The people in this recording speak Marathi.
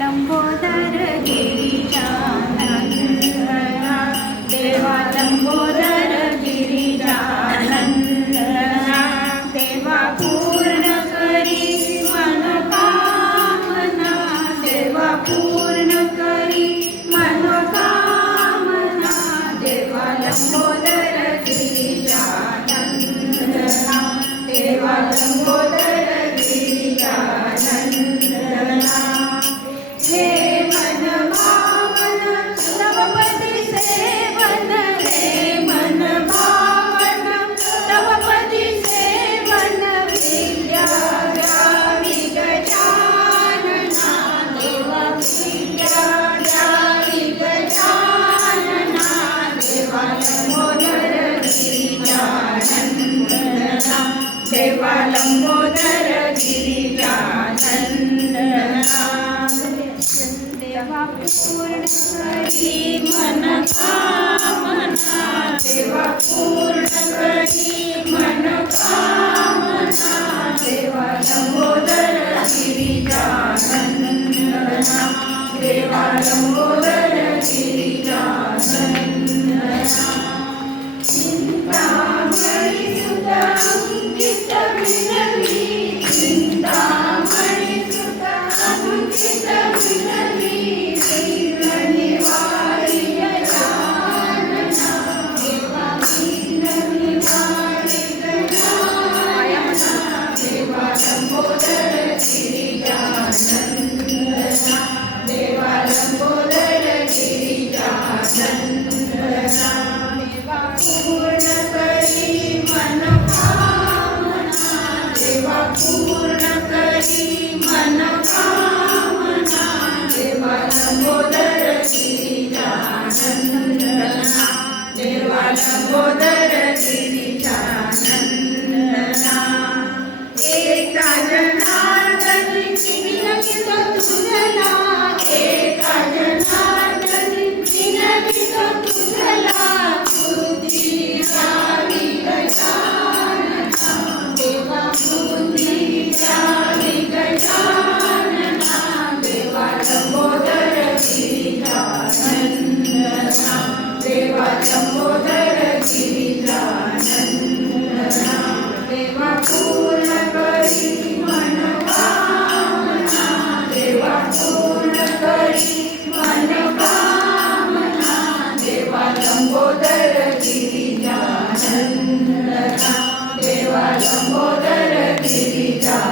लंबोदर गिरिजानंदना देवा लंबोदर गिरिजानंदना देवा पूर्ण करी मनोकामना देवा पूर्ण करी मनोकामना देवा लंबोदर गिरिजानंदना देवा लंबोदर गिरिजानंदना हे मन भावन तवपदी सेवन हे मन भावन तवपदी सेवन विद्या द्यावी गजानना देवा विद्या द्यावी गजानना देवा लंबोदर गिरिजानंदना देवा लंबोदर गिरिजानंदना देवा पूर्ण करी मनोकामना देवा पूर्ण करी मनोकामना देवा लंबोदर गिरिजानंदना देवा लंबोदर गिरिजानंदना चिंतामणि सुता अंकित विनवी चिंतामणि सुता अंकित विनवी निवारी गजानना देवा निवारी गजानना देवा लंबोदर गिरिजानंदना देवा लंबोदर गिरिजानंदना देवा पूर्ण करी मनोकामना देवा पूर्ण करी मनोकामना देवा लंबोदर गिरिजानंदना देवा लंबोदर गिरिजानंदना एका जनार्दनी विनवितो तुझला एका जनार्दनी विनवितो तुझला बुद्धी द्यावी गजानना देवा बुद्धी द्यावी गजानना देवा लंबोदर गिरिजानंदना देवा लंबोदर गिरिजानंदना देवा पूर्ण करी मनोकामना देवा पूर्ण करी मनोकामना देवा लंबोदर गिरिजानंदना देवा लंबोदर गिरिजानंदना